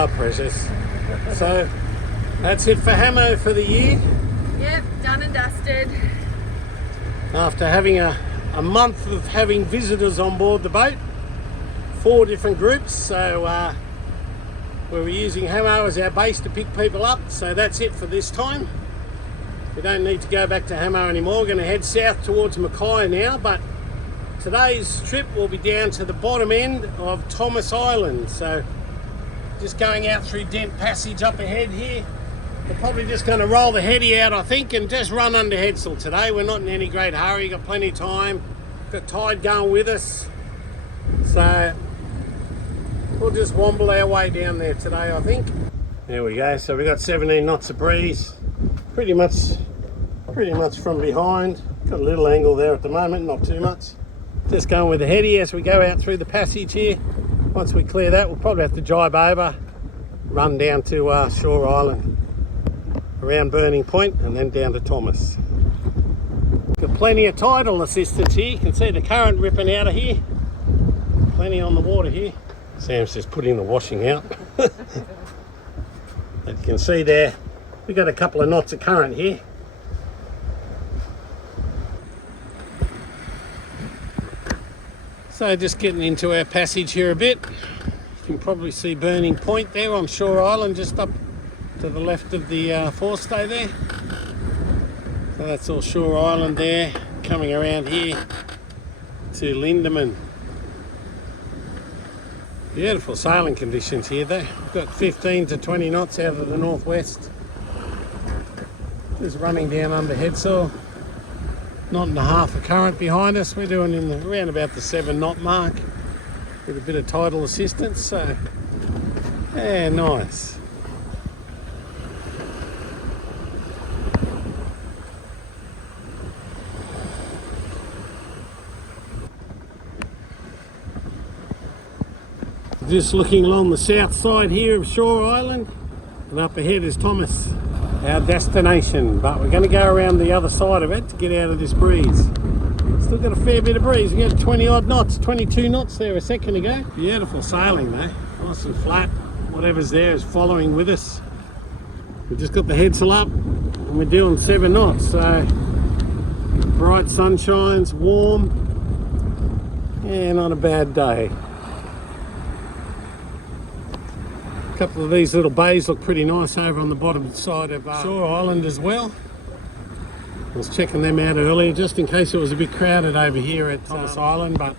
Oh, precious. So that's it for Hamo for the year. Yep, done and dusted. After having a month of having visitors on board the boat, 4 different groups. So we were using Hamo as our base to pick people up. So that's it for this time. We don't need to go back to Hamo anymore. We're going to head south towards Mackay now, but today's trip will be down to the bottom end of Thomas Island. So just going out through Dent Passage up ahead here. We're probably just going to roll the heady out, I think, and just run under headsail today. We're not in any great hurry, got plenty of time. Got tide going with us. So we'll just womble our way down there today, I think. There we go. So we got 17 knots of breeze. Pretty much from behind. Got a little angle there at the moment, not too much. Just going with the heady as we go out through the passage here. Once we clear that, we'll probably have to jibe over, run down to Shore Island, around Burning Point, and then down to Thomas. Got plenty of tidal assistance here. You can see the current ripping out of here. Plenty on the water here. Sam's just putting the washing out. As you can see there, we got a couple of knots of current here. So just getting into our passage here a bit. You can probably see Burning Point there on Shore Island, just up to the left of the forestay there. So that's all Shore Island there, coming around here to Lindeman. Beautiful sailing conditions here though. We've got 15 to 20 knots out of the northwest. Just running down under headsail. Knot and a half of current behind us. We're doing around about the 7 knot mark with a bit of tidal assistance. So yeah, nice. Just looking along the south side here of Shore Island, and up ahead is Thomas, our destination. But we're going to go around the other side of it to get out of this breeze. Still got a fair bit of breeze. We had 20 odd knots, 22 knots there a second ago. Beautiful sailing though, nice and flat. Whatever's there is following with us. We've just got the headsail up and we're doing 7 knots. So bright sunshines, warm, yeah, not a bad day. A couple of these little bays look pretty nice over on the bottom side of Shore Island as well. I was checking them out earlier just in case it was a bit crowded over here at Thomas Island, but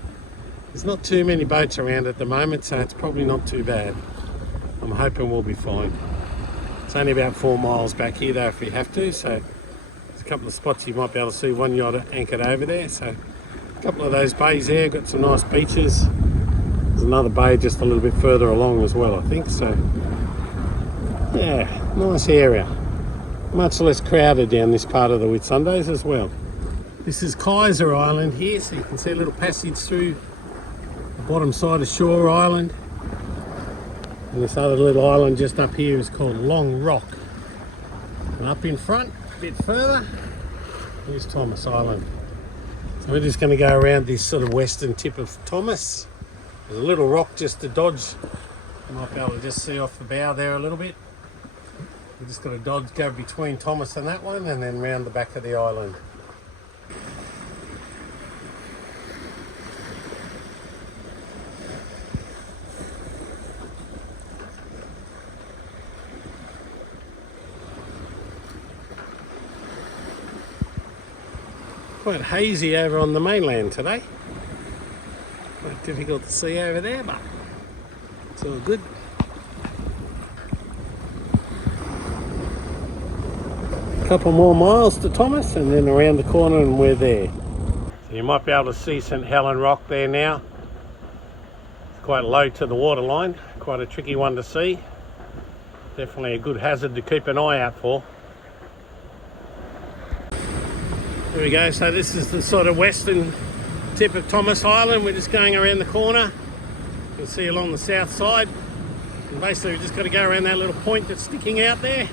there's not too many boats around at the moment, so it's probably not too bad. I'm hoping we'll be fine. It's only about 4 miles back here though if we have to, so there's a couple of spots you might be able to see one yacht anchored over there. So a couple of those bays there, got some nice beaches. There's another bay just a little bit further along as well, I think. So yeah, nice area. Much less crowded down this part of the Whitsundays as well. This is Kaiser Island here, so you can see a little passage through the bottom side of Shore Island. And this other little island just up here is called Long Rock. And up in front, a bit further, here's Thomas Island. So we're just going to go around this sort of western tip of Thomas. There's a little rock just to dodge. You might be able to just see off the bow there a little bit. We've just got to dodge, go between Thomas and that one, and then round the back of the island. Quite hazy over on the mainland today. Quite difficult to see over there, but it's all good. A couple more miles to Thomas and then around the corner and we're there. So you might be able to see St Helen Rock there now. It's quite low to the waterline, quite a tricky one to see. Definitely a good hazard to keep an eye out for. There we go, so this is the sort of western tip of Thomas Island. We're just going around the corner. You can see along the south side. And basically we've just got to go around that little point that's sticking out there.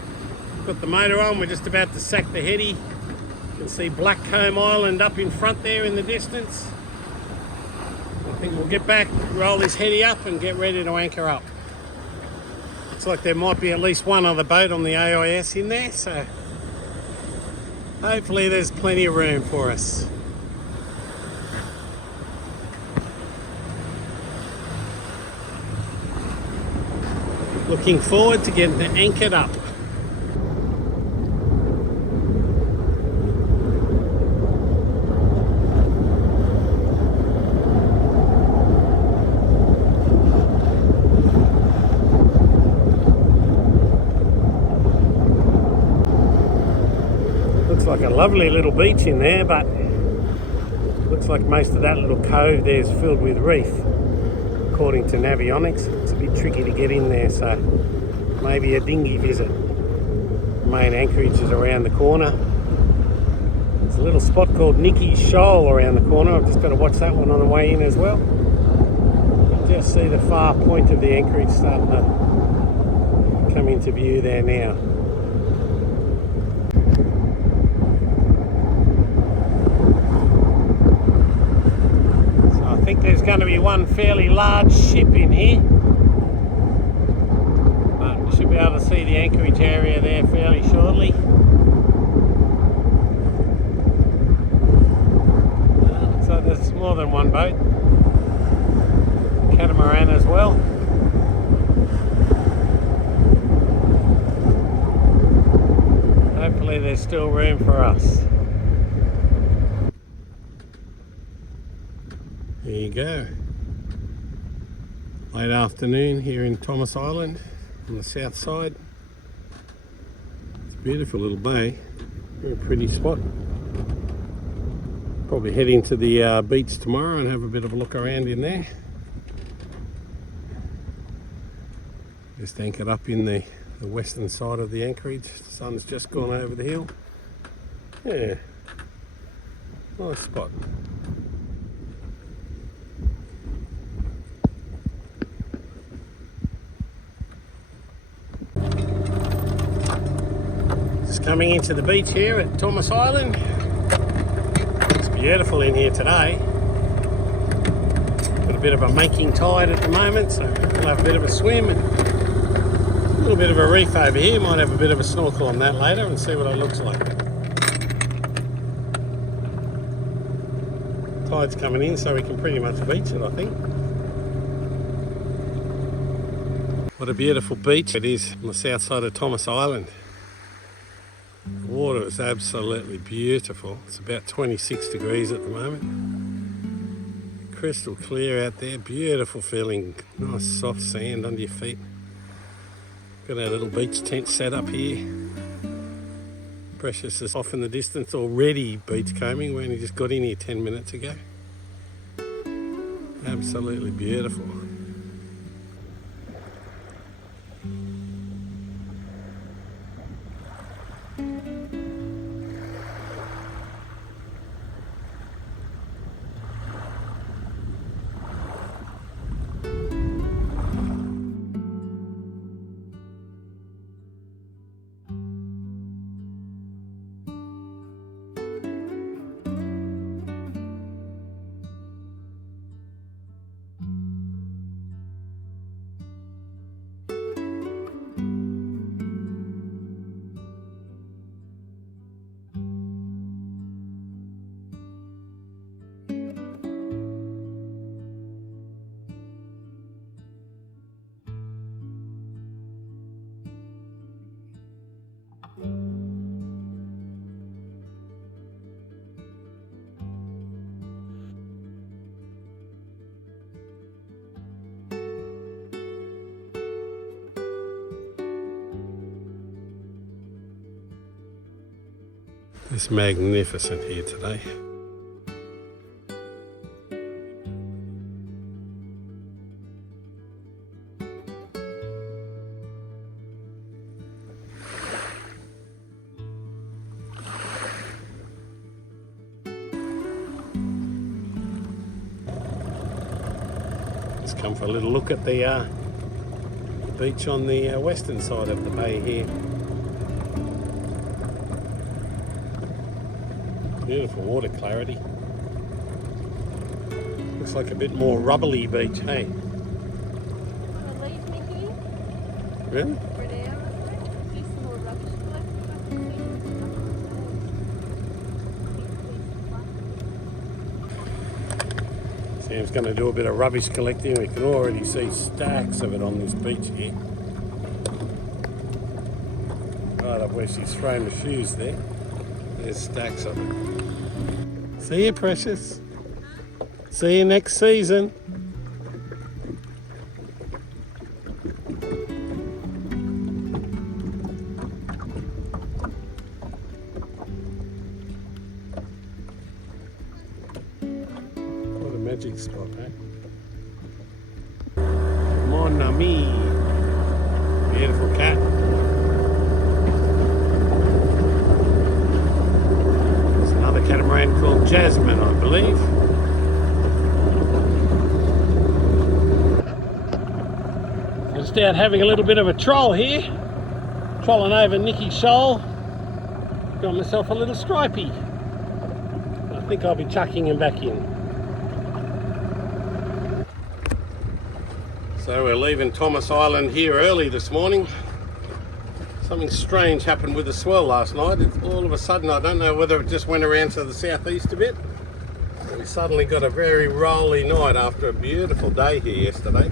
Got the motor on, we're just about to sack the heady. You can see Blackcomb Island up in front there in the distance. I think we'll get back, roll this heady up and get ready to anchor up. Looks like there might be at least one other boat on the AIS in there, so hopefully there's plenty of room for us. Looking forward to getting anchored up. Looks like a lovely little beach in there, but looks like most of that little cove there is filled with reef. According to Navionics, it's a bit tricky to get in there, so maybe a dinghy visit. The main anchorage is around the corner. There's a little spot called Nicky's Shoal around the corner. I've just got to watch that one on the way in as well. You can just see the far point of the anchorage starting to come into view there now. I think there's going to be one fairly large ship in here, but we should be able to see the anchorage area there fairly shortly. So there's more than one boat, catamaran as well. Hopefully there's still room for us. There you go. Late afternoon here in Thomas Island on the south side. It's a beautiful little bay. Very pretty spot. Probably head into the beach tomorrow and have a bit of a look around in there. Just anchored up in the western side of the anchorage. The sun's just gone over the hill. Yeah, nice spot. Coming into the beach here at Thomas Island. It's beautiful in here today. Got a bit of a making tide at the moment, so we'll have a bit of a swim and a little bit of a reef over here. Might have a bit of a snorkel on that later and see what it looks like. Tide's coming in, so we can pretty much beach it, I think. What a beautiful beach it is on the south side of Thomas Island. The water is absolutely beautiful. It's about 26 degrees at the moment. Crystal clear out there, beautiful feeling, nice soft sand under your feet. Got our little beach tent set up here. Precious is off in the distance already beachcombing. We only just got in here 10 minutes ago. Absolutely beautiful. It's magnificent here today. Let's come for a little look at the beach on the western side of the bay here. Beautiful water clarity. Looks like a bit more rubbly beach, hey? Wanna leave me here? Really? For an hour or so. Do some more rubbish collection. Sam's going to do a bit of rubbish collecting. We can already see stacks of it on this beach here. Right up where she's thrown the shoes there. There's stacks of it. See you, precious. See you next season. What a magic spot, eh? Mon ami. Beautiful cat. There's another catamaran called Jasmine, I believe. Just out having a little bit of a troll here. Trolling over Nicky Shoal. Got myself a little stripey. I think I'll be chucking him back in. So we're leaving Thomas Island here early this morning. Something strange happened with the swell last night. All of a sudden, I don't know whether it just went around to the southeast a bit. We suddenly got a very rolly night after a beautiful day here yesterday.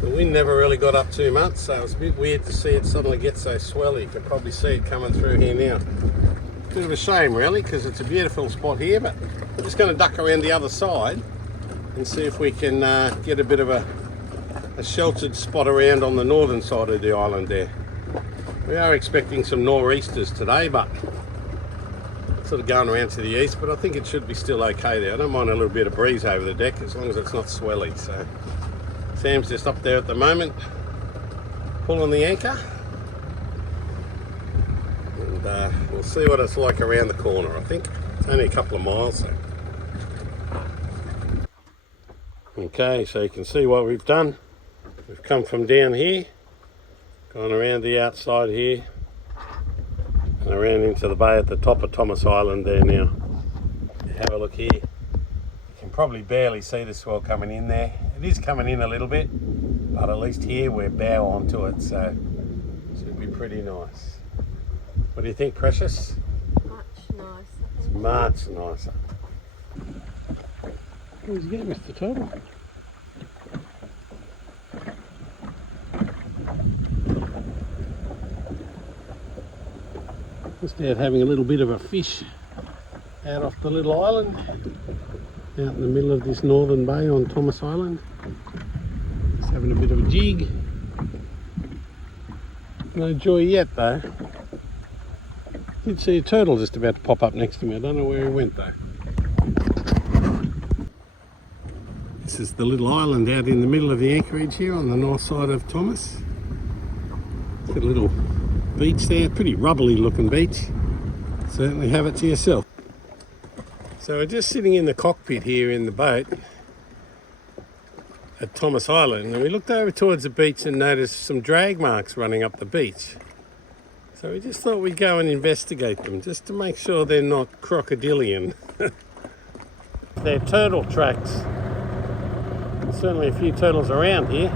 The wind never really got up too much, so it was a bit weird to see it suddenly get so swelly. You can probably see it coming through here now. Bit of a shame really, because it's a beautiful spot here, but we're just going to duck around the other side and see if we can get a bit of a sheltered spot around on the northern side of the island there. We are expecting some nor'easters today, but sort of going around to the east, but I think it should be still okay there. I don't mind a little bit of breeze over the deck as long as it's not swelly. So Sam's just up there at the moment pulling the anchor, and we'll see what it's like around the corner. I think it's only a couple of miles. So. Okay, so you can see what we've done. We've come from down here, gone around the outside here, and around into the bay at the top of Thomas Island there now. Have a look here. You can probably barely see the swell coming in there. It is coming in a little bit, but at least here we're bow onto it, so it should be pretty nice. What do you think, Precious? Much nicer. It's much nicer. Where's he going, Mr. Turtle? Just out having a little bit of a fish out off the little island, out in the middle of this northern bay on Thomas Island. Just having a bit of a jig. No joy yet though. Did see a turtle just about to pop up next to me. I don't know where he went though. This is the little island out in the middle of the anchorage here on the north side of Thomas. It's got a little beach there, pretty rubbly looking beach. Certainly have it to yourself. So we're just sitting in the cockpit here in the boat at Thomas Island, and we looked over towards the beach and noticed some drag marks running up the beach. So we just thought we'd go and investigate them just to make sure they're not crocodilian. They're turtle tracks. There's certainly a few turtles around here.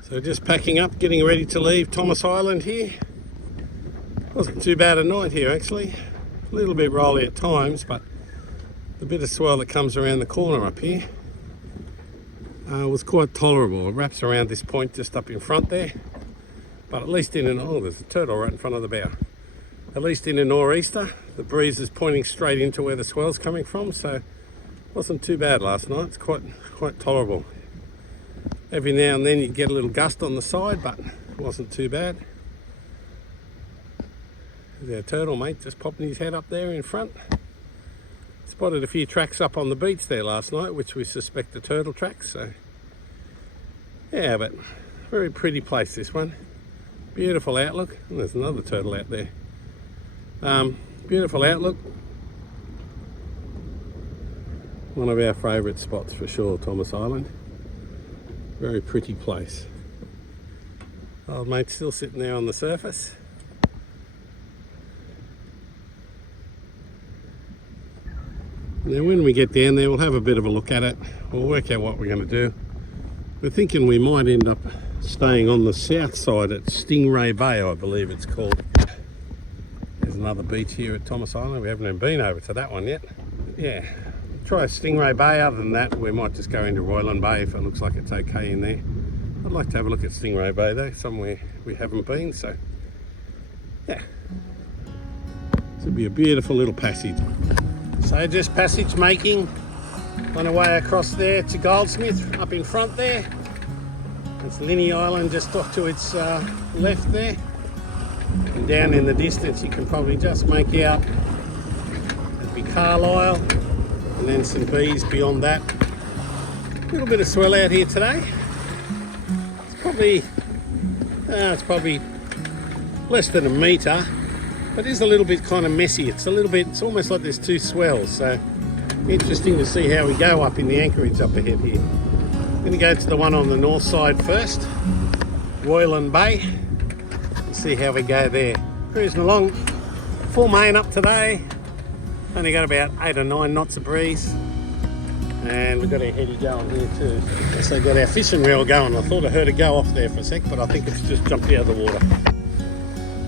So just packing up, getting ready to leave Thomas Island here. Wasn't too bad a night here actually. A little bit rolly at times, but the bit of swell that comes around the corner up here was quite tolerable. It wraps around this point just up in front there, but at least in an, oh, there's a turtle right in front of the bow. At least in a nor'easter, the breeze is pointing straight into where the swell's coming from, so it wasn't too bad last night. It's quite tolerable. Every now and then you'd get a little gust on the side, but it wasn't too bad. There's our turtle mate just popping his head up there in front. Spotted a few tracks up on the beach there last night, which we suspect are turtle tracks. So yeah, but very pretty place this one. Beautiful outlook. And there's another turtle out there. Beautiful outlook. One of our favourite spots for sure, Thomas Island. Very pretty place. Old mate's still sitting there on the surface. Now when we get down there, we'll have a bit of a look at it. We'll work out what we're going to do. We're thinking we might end up staying on the south side at Stingray Bay, I believe it's called. There's another beach here at Thomas Island. We haven't even been over to that one yet. Yeah, try Stingray Bay. Other than that, we might just go into Royland Bay if it looks like it's okay in there. I'd like to have a look at Stingray Bay though, somewhere we haven't been, so yeah. This will be a beautiful little passage. So just passage making on our way across there to Goldsmith, up in front there. It's Linney Island just off to its left there. And down in the distance you can probably just make out it'd be Carlisle, and then St Bees beyond that. A little bit of swell out here today. It's probably less than a metre, but it is a little bit kind of messy. It's almost like there's two swells, so interesting to see how we go up in the anchorage up ahead here. I'm going to go to the one on the north side first, Royland Bay, and see how we go there. Cruising along, full main up today, only got about 8 or 9 knots of breeze. And we've got our heady going here too. So we've got our fishing reel going. I thought I heard it go off there for a sec, but I think it's just jumped out of the water.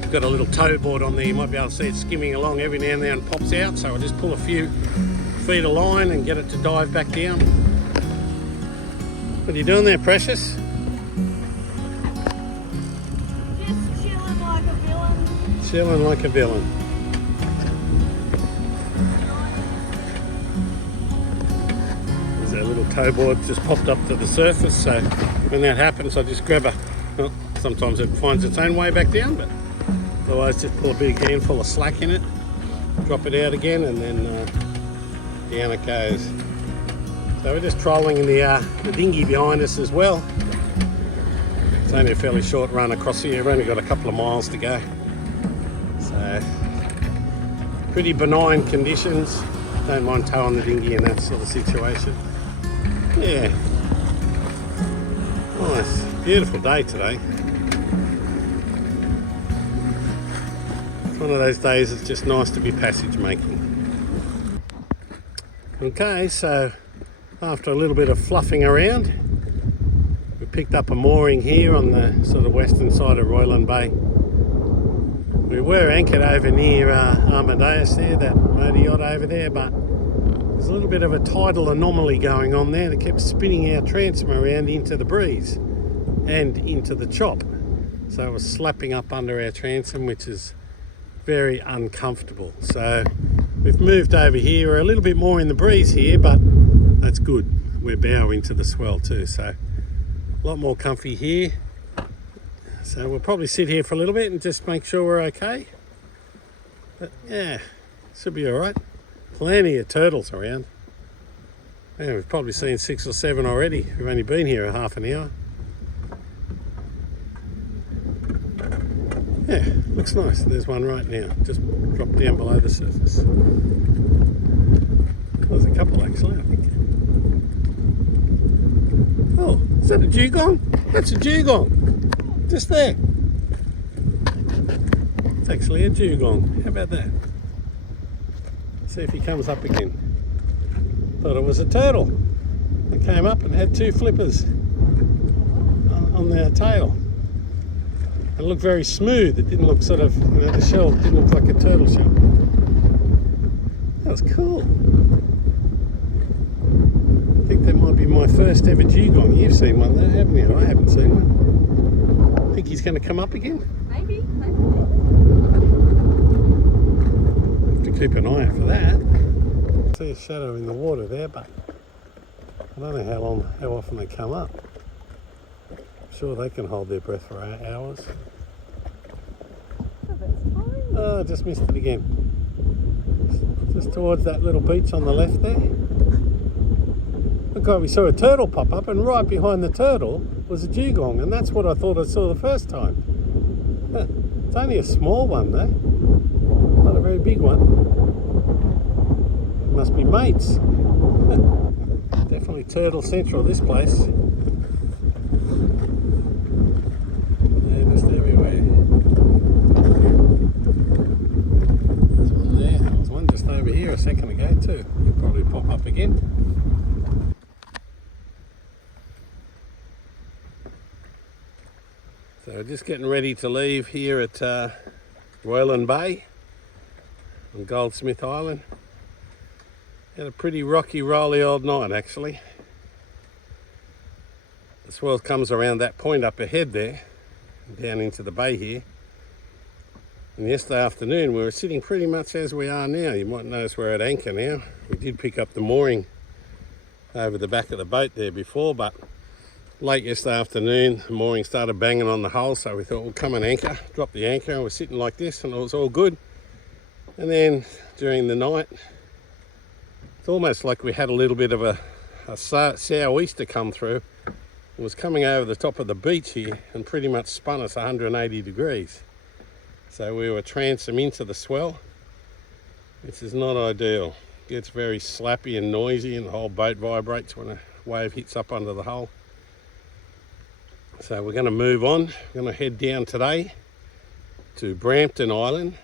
We've got a little tow board on there. You might be able to see it skimming along every now and then and pops out. So I'll just pull a few feet of line and get it to dive back down. What are you doing there, Precious? Just chilling like a villain. Chilling like a villain. There's our little tow board just popped up to the surface, so when that happens I just grab well, sometimes it finds its own way back down, but otherwise just pull a big handful of slack in it, drop it out again, and then down it goes. So we're just trolling in the dinghy behind us as well. It's only a fairly short run across here. We've only got a couple of miles to go. So pretty benign conditions. Don't mind towing the dinghy in that sort of situation. Yeah. Nice. Beautiful day today. It's one of those days it's just nice to be passage making. Okay, so after a little bit of fluffing around, we picked up a mooring here on the sort of western side of Royland Bay. We were anchored over near Amadeus there, that motor yacht over there, but there's a little bit of a tidal anomaly going on there that kept spinning our transom around into the breeze and into the chop. So it was slapping up under our transom, which is very uncomfortable. So we've moved over here. We're a little bit more in the breeze here, but that's good. We're bow into the swell too, so a lot more comfy here. So we'll probably sit here for a little bit and just make sure we're okay. But yeah, should be all right. Plenty of turtles around. Yeah, we've probably seen 6 or 7 already. We've only been here a half an hour. Yeah, looks nice. There's one right now, just dropped down below the surface. There's a couple actually, I think. Oh, is that a dugong? That's a dugong. Just there. It's actually a dugong. How about that? See if he comes up again. Thought it was a turtle. It came up and had 2 flippers on their tail. It looked very smooth. It didn't look sort of, the shell didn't look like a turtle shell. That was cool. I think that might be my first ever dugong. You've seen one there, haven't you? I haven't seen one. Think he's going to come up again? Maybe. Have to keep an eye out for that. See a shadow in the water there, but I don't know how often they come up. I'm sure they can hold their breath for hours. Oh, I just missed it again. Just towards that little beach on the left there. Look, like we saw a turtle pop up, and right behind the turtle was a dugong, and that's what I thought I saw the first time. It's only a small one though, not a very big one. It must be mates. Definitely turtle central, this place. They're just everywhere. There's one there. There was one just over here a second ago too. Probably pop up again. So just getting ready to leave here at Royland Bay on Goldsmith Island. Had a pretty rocky, rolly old night actually. The swell comes around that point up ahead there, down into the bay here. And yesterday afternoon we were sitting pretty much as we are now. You might notice we're at anchor now. We did pick up the mooring over the back of the boat there before, but late yesterday afternoon the mooring started banging on the hull, so we thought we'll come and anchor, drop the anchor, and we're sitting like this and it was all good. And then during the night it's almost like we had a little bit of a sou'easter come through. It was coming over the top of the beach here and pretty much spun us 180 degrees. So we were transom into the swell. This is not ideal. It gets very slappy and noisy and the whole boat vibrates when a wave hits up under the hull. So we're going to move on. We're going to head down today to Brampton Island.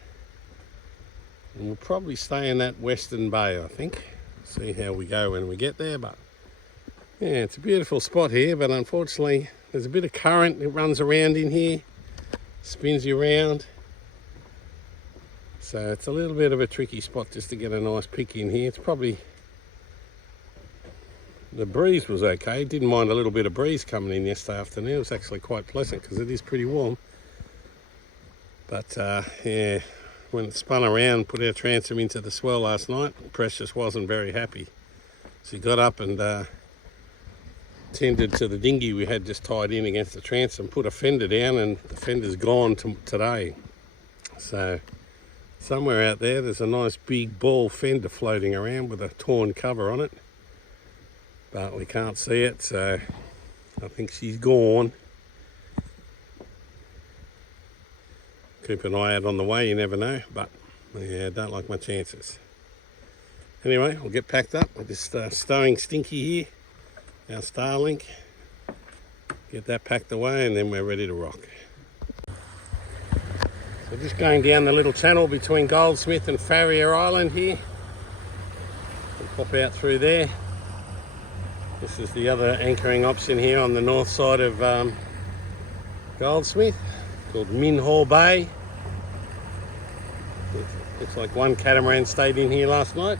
And we'll probably stay in that Western Bay, I think. See how we go when we get there. But yeah, it's a beautiful spot here, but unfortunately there's a bit of current that runs around in here, spins you around. So it's a little bit of a tricky spot just to get a nice pick in here. It's probably, the breeze was okay. Didn't mind a little bit of breeze coming in yesterday afternoon. It was actually quite pleasant because it is pretty warm. But yeah, when it spun around, put our transom into the swell last night, Precious wasn't very happy. So he got up and tended to the dinghy we had just tied in against the transom, put a fender down, and the fender's gone today. So somewhere out there's a nice big ball fender floating around with a torn cover on it, but we can't see it, so I think she's gone. Keep an eye out on the way, you never know, but yeah, I don't like my chances. Anyway, we'll get packed up. We're just stowing Stinky here, our Starlink, get that packed away, and then we're ready to rock. So just going down the little channel between Goldsmith and Farrier Island here. We'll pop out through there. This is the other anchoring option here on the north side of Goldsmith, called Minhor Bay. Looks like one catamaran stayed in here last night.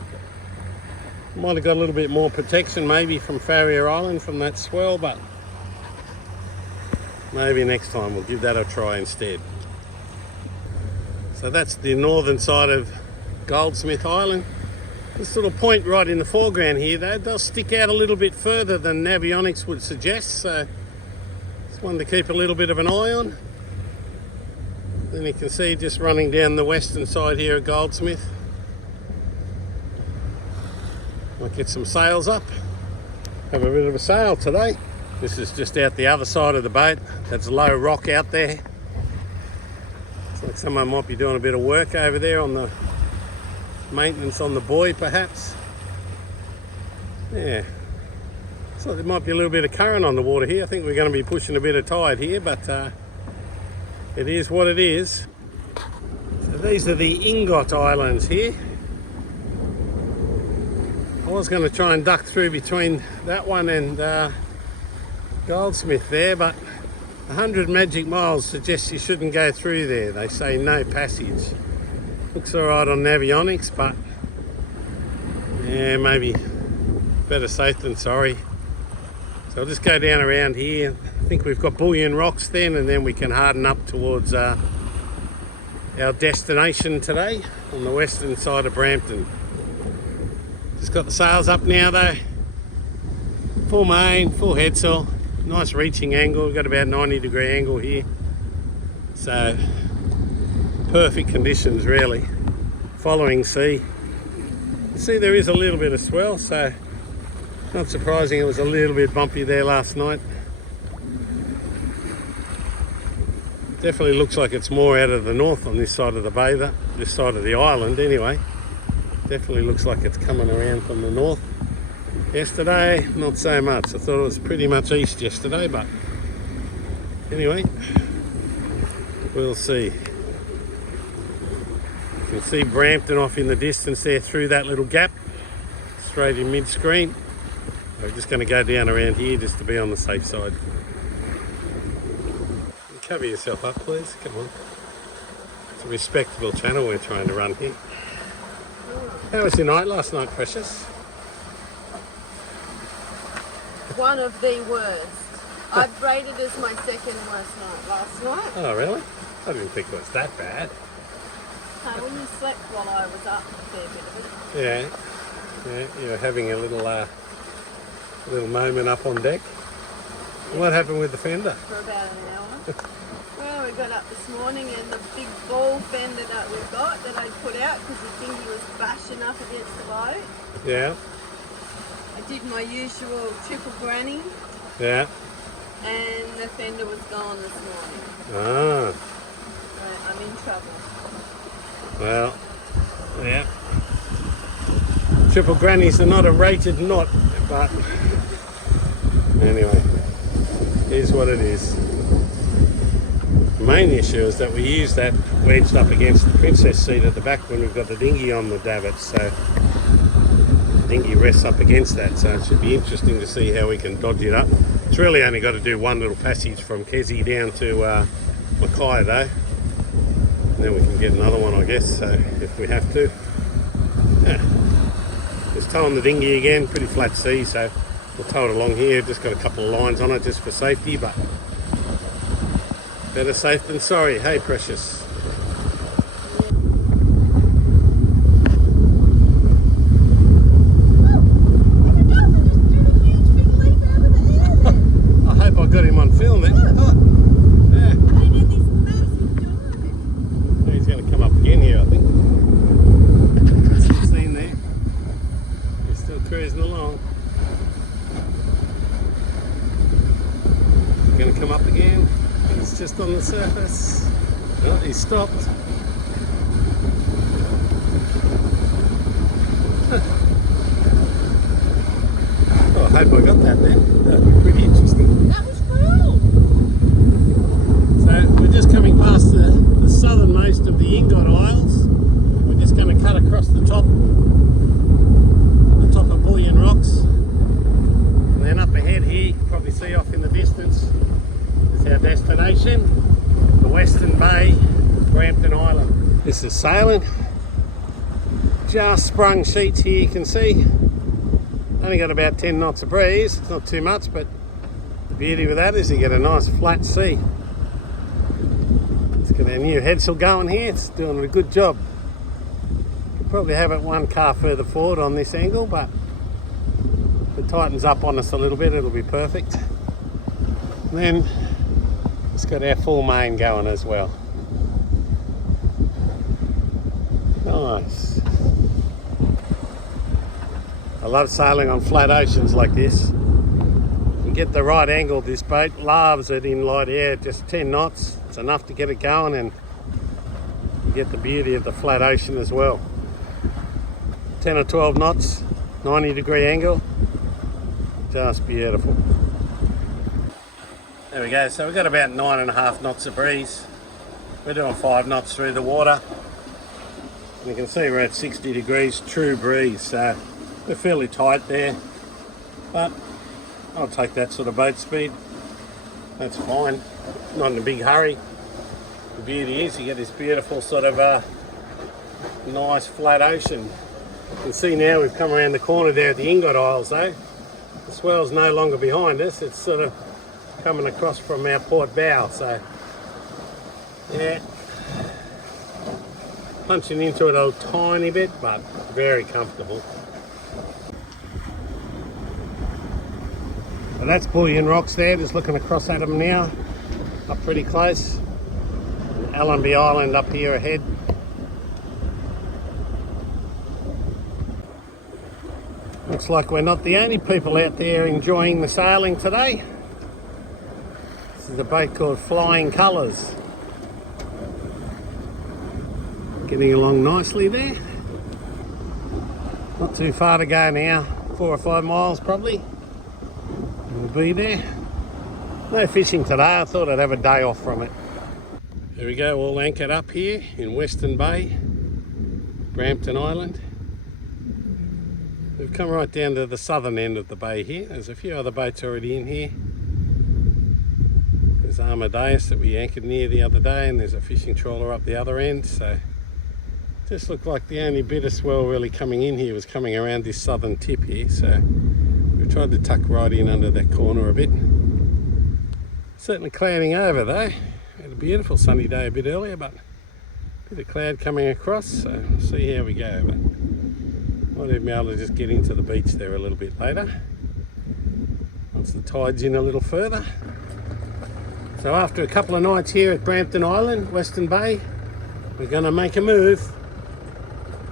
Might have got a little bit more protection maybe from Farrier Island from that swell, but maybe next time we'll give that a try instead. So that's the northern side of Goldsmith Island. This little point right in the foreground here, though, does stick out a little bit further than navionics would suggest, so it's one to keep a little bit of an eye on. Then you can see just running down the western side here at Goldsmith. Might get some sails up, have a bit of a sail today. This is just out the other side of the boat. That's low rock out there. It's like someone might be doing a bit of work over there on the maintenance on the buoy perhaps. Yeah, so there might be a little bit of current on the water here. I think we're going to be pushing a bit of tide here, but it is what it is. So these are the Ingot Islands here. I was going to try and duck through between that one and Goldsmith there, but 100 magic miles suggests you shouldn't go through there. They say no passage. Looks alright on navionics, but yeah, maybe better safe than sorry. So I'll just go down around here. I think we've got bullion rocks then, and then we can harden up towards our destination today on the western side of Brampton. Just got the sails up now though. Full main, full headsail. Nice reaching angle. We've got about 90-degree angle here. So perfect conditions really. Following sea. You see there is a little bit of swell, so not surprising it was a little bit bumpy there last night. Definitely looks like it's more out of the north on this side of the bay, this side of the island anyway. Definitely looks like it's coming around from the north. Yesterday, not so much. I thought it was pretty much east yesterday, but anyway, we'll see. You can see Brampton off in the distance there through that little gap. straight in mid-screen. We're just going to go down around here just to be on the safe side. Cover yourself up, please. Come on. It's a respectable channel we're trying to run here. How was your night last night, Precious? One of the worst. I'd rate it as my second worst night last night. Oh, really? I didn't think it was that bad. Well, you slept while I was up a fair bit of it. Yeah. Yeah, you were having a little moment up on deck. What happened with the fender? For about an hour. Well, we got up this morning and the big ball fender that we've got that I put out because the dinghy was bashing up against the boat. Yeah. I did my usual triple granny. Yeah. And the fender was gone this morning. Ah. So I'm in trouble. Well, yeah. Triple grannies are not a rated knot, but anyway, here's what it is. The main issue is that we use that wedged up against the princess seat at the back when we've got the dinghy on the davits, so the dinghy rests up against that, so it should be interesting to see how we can dodge it up. It's really only got to do one little passage from Keswick down to Mackay though. And then we can get another one, I guess, so if we have to. Yeah. Just towing the dinghy again, pretty flat sea, so we'll tow it along here. Just got a couple of lines on it just for safety, but better safe than sorry. Hey, Precious. I hope I got him on film there. Oh. Yeah. He's going to come up again here, I think. Still seen there. He's still cruising along. Going to come up again. He's just on the surface. Oh, he's stopped. Oh, I hope I got that then. That would be pretty interesting. That was cool. So we're just coming past the southernmost of the Ingot Isles. We're just going to cut across the top of Bullion Rocks. And then up ahead here, you can probably see off in the distance, is our destination, the Western Bay, Brampton Island. This is sailing. Just sprung sheets here, you can see. Only got about 10 knots of breeze, it's not too much, but the beauty with that is you get a nice flat sea. Let's get our new headsail going here, it's doing a good job. Could probably have it one car further forward on this angle, but if it tightens up on us a little bit, it'll be perfect. And then it's got our full main going as well. Nice. I love sailing on flat oceans like this. You get the right angle, this boat loves it in light air, just 10 knots. It's enough to get it going and you get the beauty of the flat ocean as well. 10 or 12 knots, 90-degree angle, just beautiful. There we go, so we've got about 9.5 knots of breeze. We're doing 5 knots through the water. And you can see we're at 60 degrees true breeze, so we're fairly tight there, but I'll take that sort of boat speed. That's fine, not in a big hurry. The beauty is you get this beautiful sort of nice flat ocean. You can see now we've come around the corner there at the Ingot Isles though. The swell's no longer behind us, it's sort of coming across from our port bow, so yeah. Punching into it a tiny bit, but very comfortable. So that's Bullion Rocks there, just looking across at them now, up pretty close. Allenby Island up here ahead. Looks like we're not the only people out there enjoying the sailing today. This is a boat called Flying Colours. Getting along nicely there. Not too far to go now, 4 or 5 miles probably. We'll be there. No fishing today, I thought I'd have a day off from it. There we go, all anchored up here in Western Bay, Brampton Island. We've come right down to the southern end of the bay here. There's a few other boats already in here. There's Amadeus that we anchored near the other day, and there's a fishing trawler up the other end. So just looked like the only bit of swell really coming in here was coming around this southern tip here. So we tried to tuck right in under that corner a bit. Certainly clouding over though. Had a beautiful sunny day a bit earlier, but a bit of cloud coming across, so we'll see how we go. But might even be able to just get into the beach there a little bit later, once the tide's in a little further. So after a couple of nights here at Brampton Island, Western Bay, we're going to make a move.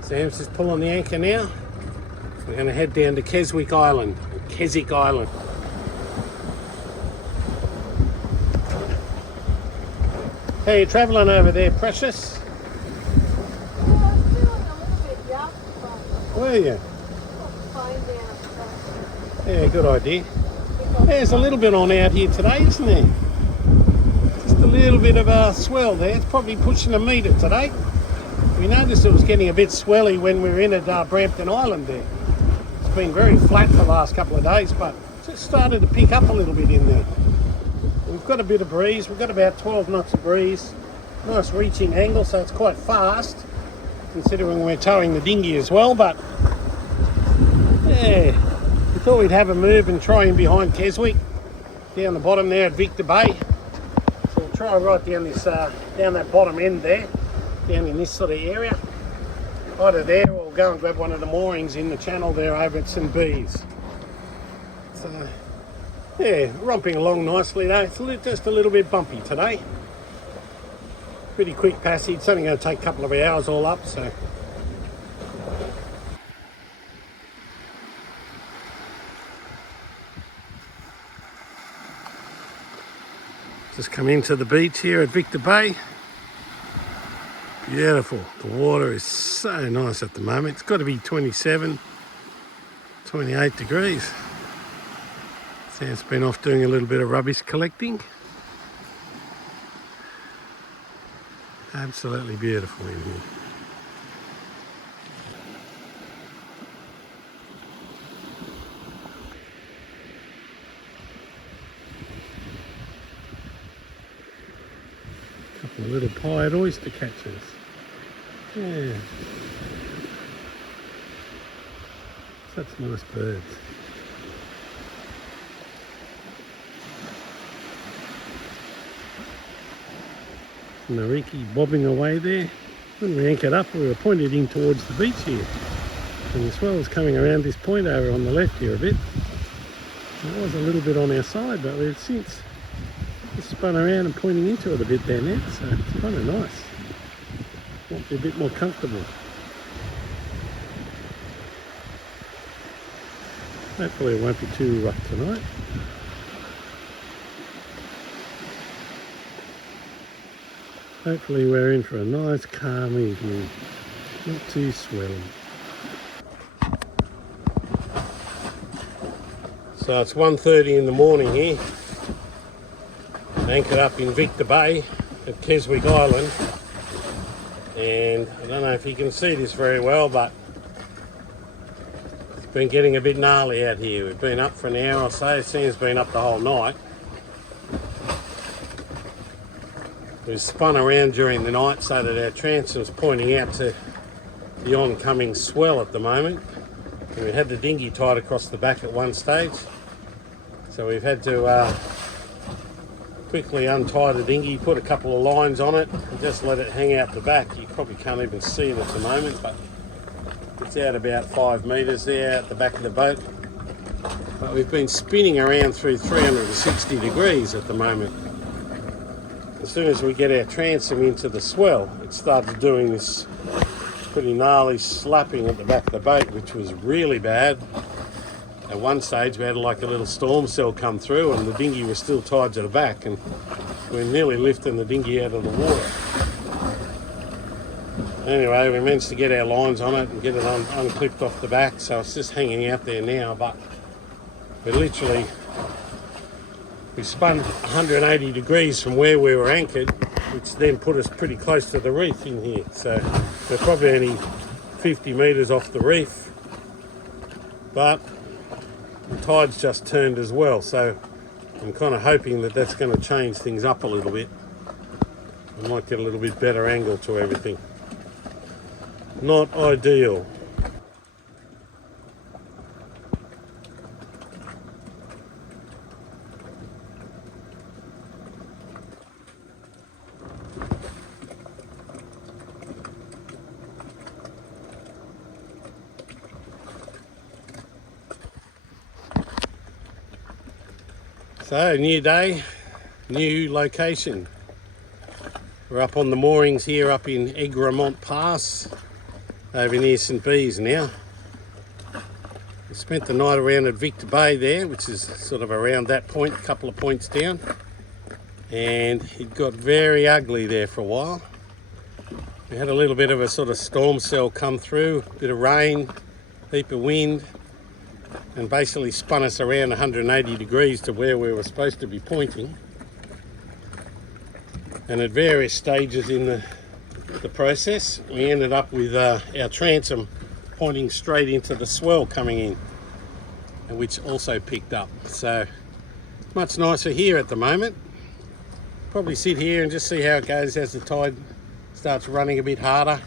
Sam's just pulling the anchor now. We're going to head down to Keswick Island, Keswick Island. How are you travelling over there, Precious? Yeah, I was feeling a little bit yuck, but Were you? fine down. Yeah, good idea. There's a little bit on out here today, isn't there? Just a little bit of a swell there. It's probably pushing a metre today. We noticed it was getting a bit swelly when we were in at Brampton Island there. It's been very flat for the last couple of days, but just started to pick up a little bit in there. We've got a bit of breeze. We've got about 12 knots of breeze. Nice reaching angle, so it's quite fast, considering we're towing the dinghy as well. But yeah, we thought we'd have a move and try in behind Keswick, down the bottom there at Victor Bay. So we'll try right down this, down that bottom end there, down in this sort of area. Either there, or we'll go and grab one of the moorings in the channel there over at St. Bees. So yeah, romping along nicely though. It's just a little bit bumpy today. Pretty quick passage. It's only going to take a couple of hours all up, so. Just come into the beach here at Victor Bay. Beautiful. The water is so nice at the moment. It's got to be 27, 28 degrees. Sam's been off doing a little bit of rubbish collecting. Absolutely beautiful in here. A couple of little pied oyster catchers. Yeah. Such nice birds. Nariki bobbing away there. When we anchored up, we were pointed in towards the beach here, and the swell was coming around this point over on the left here a bit. It was a little bit on our side, but we've since just spun around and pointing into it a bit there now, so it's kind of nice. Might be a bit more comfortable. Hopefully it won't be too rough tonight. Hopefully we're in for a nice calm evening, not too swelling. So it's 1:30 in the morning here, anchored up in Victor Bay at Keswick Island, and I don't know if you can see this very well, but it's been getting a bit gnarly out here. We've been up for an hour or so. Sam's been up the whole night. We've spun around during the night so that our transom's pointing out to the oncoming swell at the moment. And we had the dinghy tied across the back at one stage, so we've had to quickly untie the dinghy, put a couple of lines on it and just let it hang out the back. You probably can't even see it at the moment, but it's out about 5 metres there at the back of the boat. But we've been spinning around through 360 degrees at the moment. As soon as we get our transom into the swell, it started doing this pretty gnarly slapping at the back of the boat, which was really bad. At one stage we had like a little storm cell come through and the dinghy was still tied to the back, and we're nearly lifting the dinghy out of the water. Anyway, we managed to get our lines on it and get it unclipped off the back, so it's just hanging out there now, but we spun 180 degrees from where we were anchored, which then put us pretty close to the reef in here. So we're probably only 50 metres off the reef. but the tide's just turned as well, so I'm kind of hoping that that's going to change things up a little bit. I might get a little bit better angle to everything. Not ideal. So, new day, new location. We're up on the moorings here up in Egremont Pass, over near St Bees now. We spent the night around at Victor Bay there, which is sort of around that point, a couple of points down. And it got very ugly there for a while. We had a little bit of a sort of storm cell come through, a bit of rain, heap of wind, and basically spun us around 180 degrees to where we were supposed to be pointing. And at various stages in the process, we ended up with our transom pointing straight into the swell coming in, and which also picked up. So much nicer here at the moment. Probably sit here and just see how it goes as the tide starts running a bit harder.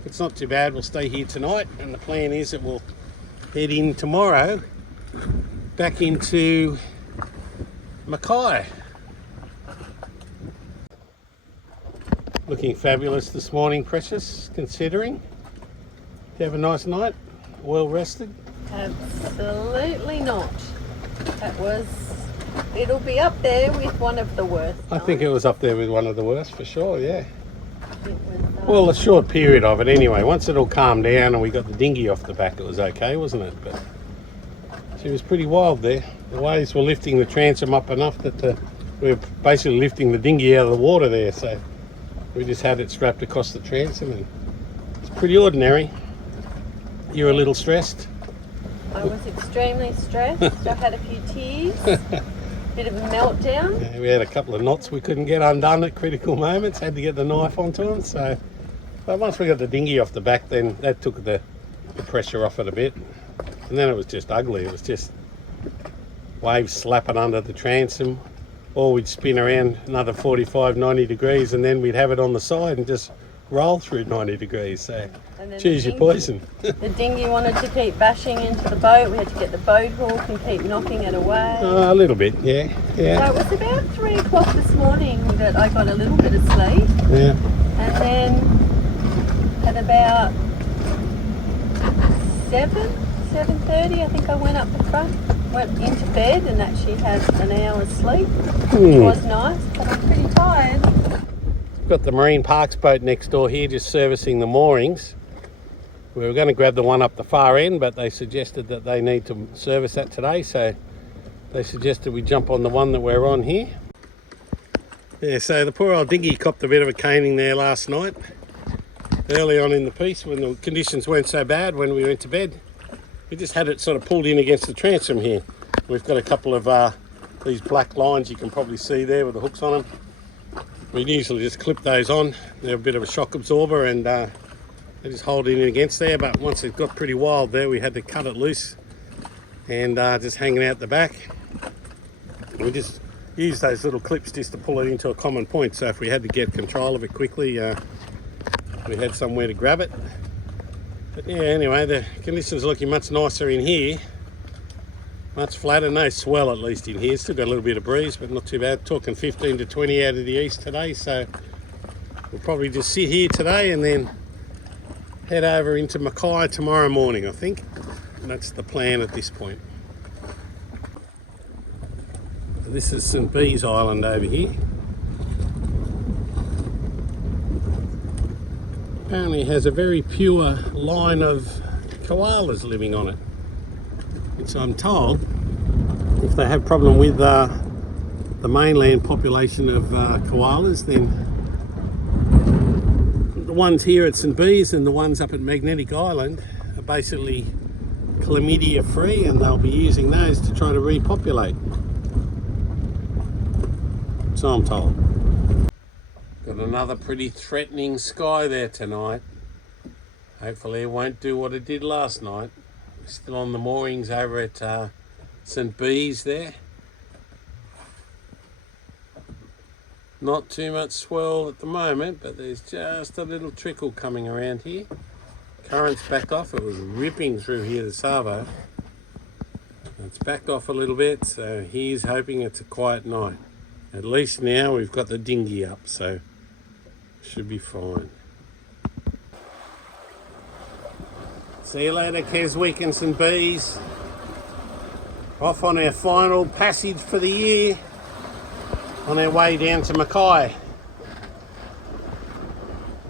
If it's not too bad, we'll stay here tonight, and the plan is that we'll head in tomorrow back into Mackay. Looking fabulous this morning, Precious, considering. Did you have a nice night? Well rested? Absolutely not. It'll be up there with one of the worst. I think it was up there with one of the worst for sure, yeah. It was, Well, a short period of it anyway. Once it all calmed down and we got the dinghy off the back, it was okay, wasn't it? But she was pretty wild there. The waves were lifting the transom up enough that we were basically lifting the dinghy out of the water there. So we just had it strapped across the transom, and it's pretty ordinary. You're a little stressed? I was extremely stressed. I had a few tears. Bit of a meltdown. Yeah, we had a couple of knots we couldn't get undone at critical moments. Had to get the knife onto them. So, but once we got the dinghy off the back, then that took the pressure off it a bit. And then it was just ugly. It was just waves slapping under the transom, or we'd spin around another 45, 90 degrees, and then we'd have it on the side and just roll through 90 degrees. So choose your poison. The dinghy wanted to keep bashing into the boat. We had to get the boat hook and keep knocking it away. A little bit, yeah. So it was about 3 o'clock this morning that I got a little bit of sleep. Yeah. And then at about 7:30, I think I went up the front, went into bed and actually had an hour's sleep, which was nice, but I'm pretty tired. Got the Marine Parks boat next door here, just servicing the moorings. We were going to grab the one up the far end, but they suggested that they need to service that today, so they suggested we jump on the one that we're on here. Yeah, so the poor old dinghy copped a bit of a caning there last night, early on in the piece when the conditions weren't so bad when we went to bed. We just had it sort of pulled in against the transom here. We've got a couple of these black lines you can probably see there with the hooks on them. We usually just clip those on. They're a bit of a shock absorber, and they just hold it in against there, but once it got pretty wild there, we had to cut it loose and just hanging out the back. We just use those little clips just to pull it into a common point, so if we had to get control of it quickly, we had somewhere to grab it. But yeah, anyway, the conditions are looking much nicer in here. Much flatter, no swell at least in here. Still got a little bit of breeze, but not too bad. Talking 15 to 20 out of the east today, so we'll probably just sit here today and then head over into Mackay tomorrow morning, I think. And that's the plan at this point. This is St Bees Island over here. Apparently has a very pure line of koalas living on it. Which I'm told, if they have problem with the mainland population of koalas, then the ones here at St Bees and the ones up at Magnetic Island are basically chlamydia free, and they'll be using those to try to repopulate. So I'm told. Got another pretty threatening sky there tonight. Hopefully it won't do what it did last night. Still on the moorings over at St. Bees there. Not too much swell at the moment, but there's just a little trickle coming around here. Current's backed off. It was ripping through here to Savo. It's backed off a little bit, so he's hoping it's a quiet night. At least now we've got the dinghy up, so should be fine. See you later, Keswick and St. Bees. Off on our final passage for the year, on our way down to Mackay.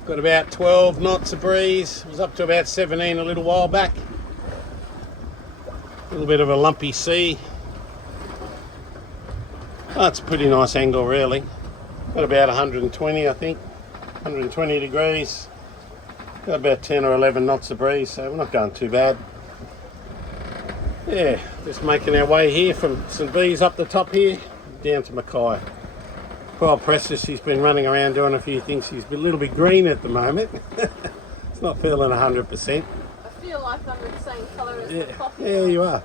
Got about 12 knots of breeze. It was up to about 17 a little while back. A little bit of a lumpy sea. Oh, it's a pretty nice angle really. Got about 120 I think, 120 degrees. Got about 10 or 11 knots of breeze, so we're not going too bad. Yeah, just making our way here from St. Bees up the top here, down to Mackay. Poor old Precious, she's been running around doing a few things. She's a little bit green at the moment. It's not feeling 100%. I feel like I'm the same colour as the coffee. Yeah, you are.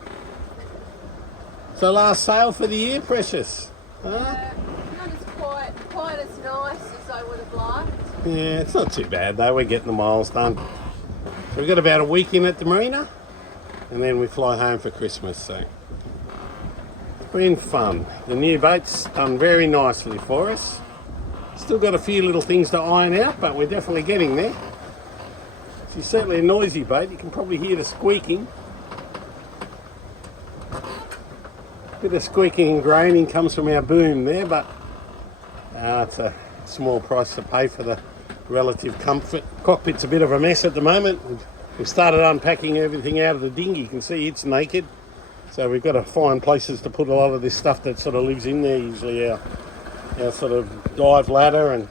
So last sail for the year, Precious? Huh? Not as quite as nice as I would have liked. Yeah, it's not too bad though. We're getting the miles done. So we've got about a week in at the Marina, and then we fly home for Christmas. So it's been fun. The new boat's done very nicely for us. Still got a few little things to iron out, but we're definitely getting there. She's certainly a noisy boat. You can probably hear the squeaking. Bit of squeaking and groaning comes from our boom there, but it's a small price to pay for the relative comfort. Cockpit's a bit of a mess at the moment. We've started unpacking everything out of the dinghy. You can see it's naked, so we've got to find places to put a lot of this stuff that sort of lives in there. Usually our sort of dive ladder, and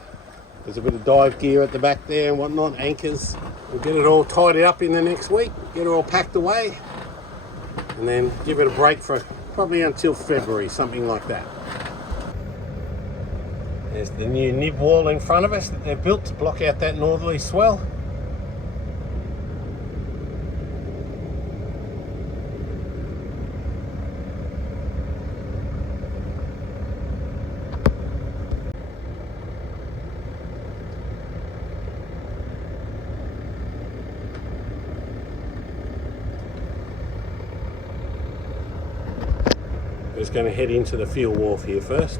there's a bit of dive gear at the back there and whatnot, anchors. We'll get it all tidied up in the next week, get it all packed away, and then give it a break for probably until February, something like that. There's the new nib wall in front of us that they've built to block out that northerly swell. We're just going to head into the field wharf here first.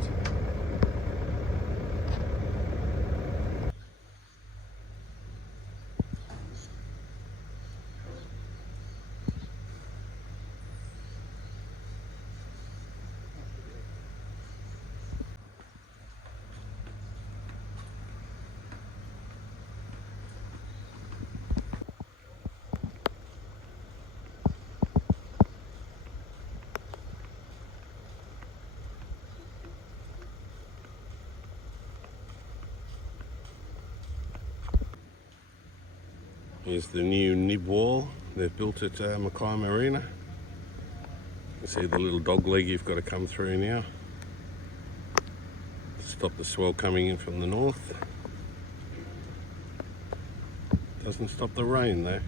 Here's the new nib wall they've built at Mackay Marina. You can see the little dog leg you've got to come through now to stop the swell coming in from the north. Doesn't stop the rain though.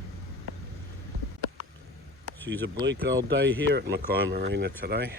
She's a bleak old day here at Mackay Marina today.